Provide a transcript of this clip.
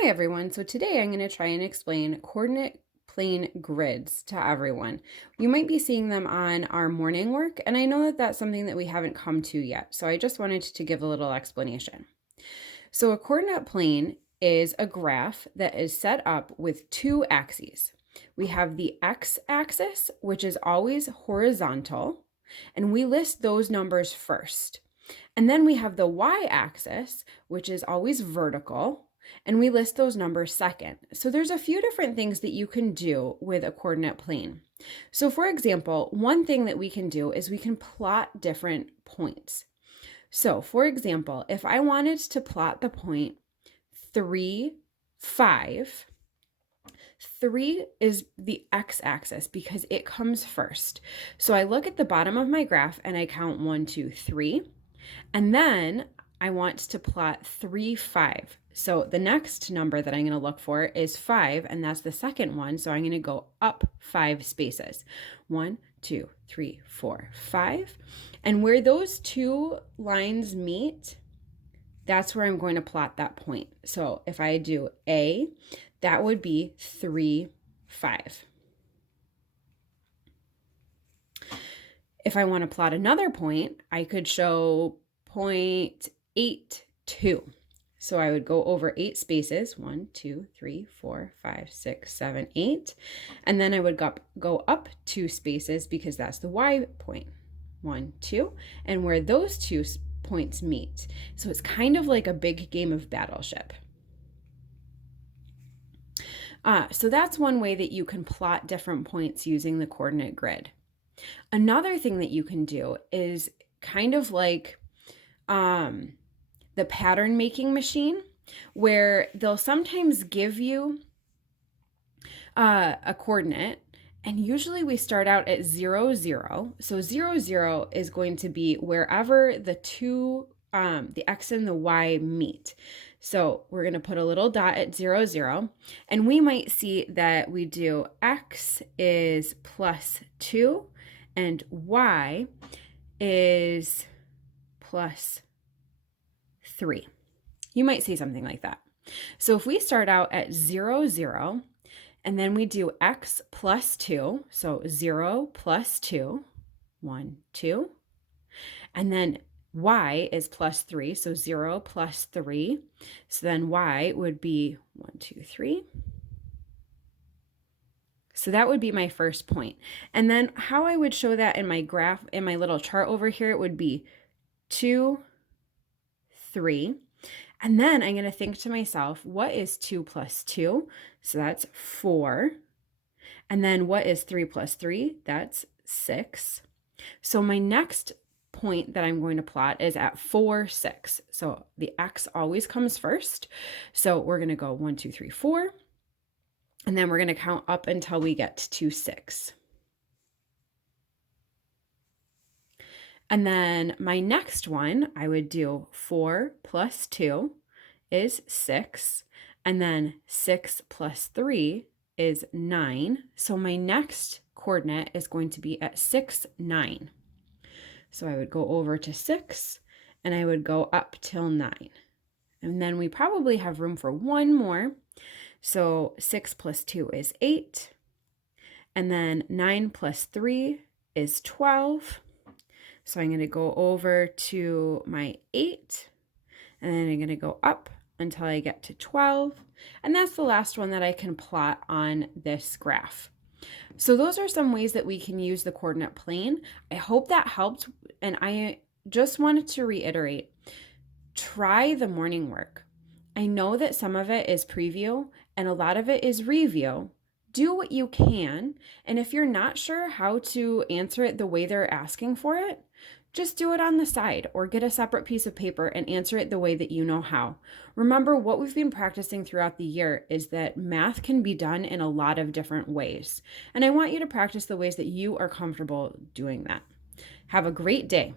Hi everyone. So today I'm going to try and explain coordinate plane grids to everyone. You might be seeing them on our morning work, and I know that that's something that we haven't come to yet. So I just wanted to give a little explanation. So a coordinate plane is a graph that is set up with two axes. We have the x-axis, which is always horizontal, and we list those numbers first. And then we have the y-axis, which is always vertical, and we list those numbers second. So there's a few different things that you can do with a coordinate plane. So for example, one thing that we can do is we can plot different points. So for example, if I wanted to plot the point 3, 5, 3 is the x-axis because it comes first. So I look at the bottom of my graph and I count 1, 2, 3. And then I want to plot 3, 5. So the next number that I'm going to look for is 5, and that's the second one. So I'm going to go up 5 spaces. 1, 2, 3, 4, 5. And where those two lines meet, that's where I'm going to plot that point. So if I do A, that would be 3, 5. If I want to plot another point, I could show point 8, 2. So I would go over 8 spaces, 1, 2, 3, 4, 5, 6, 7, 8. And then I would go up 2 spaces because that's the y point, 1, 2, and where those two points meet. So it's kind of like a big game of Battleship. So that's one way that you can plot different points using the coordinate grid. Another thing that you can do is kind of like the pattern making machine, where they'll sometimes give you a coordinate, and usually we start out at 0, 0. So 0, 0 is going to be wherever the two, the x and the y meet. So we're going to put a little dot at 0, 0, and we might see that we do x is plus 2 and y is plus 3. You might see something like that. So if we start out at 0, 0, and then we do x plus 2, so 0 plus 2, 1, 2, and then y is plus 3, so 0 plus 3, so then y would be 1, 2, 3. So that would be my first point. And then how I would show that in my graph, in my little chart over here, it would be 2, 3. And then I'm going to think to myself, what is 2 plus 2? So that's 4. And then what is 3 plus 3? That's 6. So my next point that I'm going to plot is at 4, 6. So the x always comes first. So we're going to go 1, 2, 3, 4. And then we're going to count up until we get to 6. And then my next one, I would do 4 plus 2 is 6. And then 6 plus 3 is 9. So my next coordinate is going to be at 6, 9. So I would go over to 6 and I would go up till 9. And then we probably have room for one more. So 6 plus 2 is 8. And then 9 plus 3 is 12. So I'm going to go over to my 8. And then I'm going to go up until I get to 12. And that's the last one that I can plot on this graph. So those are some ways that we can use the coordinate plane. I hope that helped. And I just wanted to reiterate, try the morning work. I know that some of it is preview and a lot of it is review. Do what you can. And if you're not sure how to answer it the way they're asking for it, just do it on the side or get a separate piece of paper and answer it the way that you know how. Remember, what we've been practicing throughout the year is that math can be done in a lot of different ways. And I want you to practice the ways that you are comfortable doing that. Have a great day.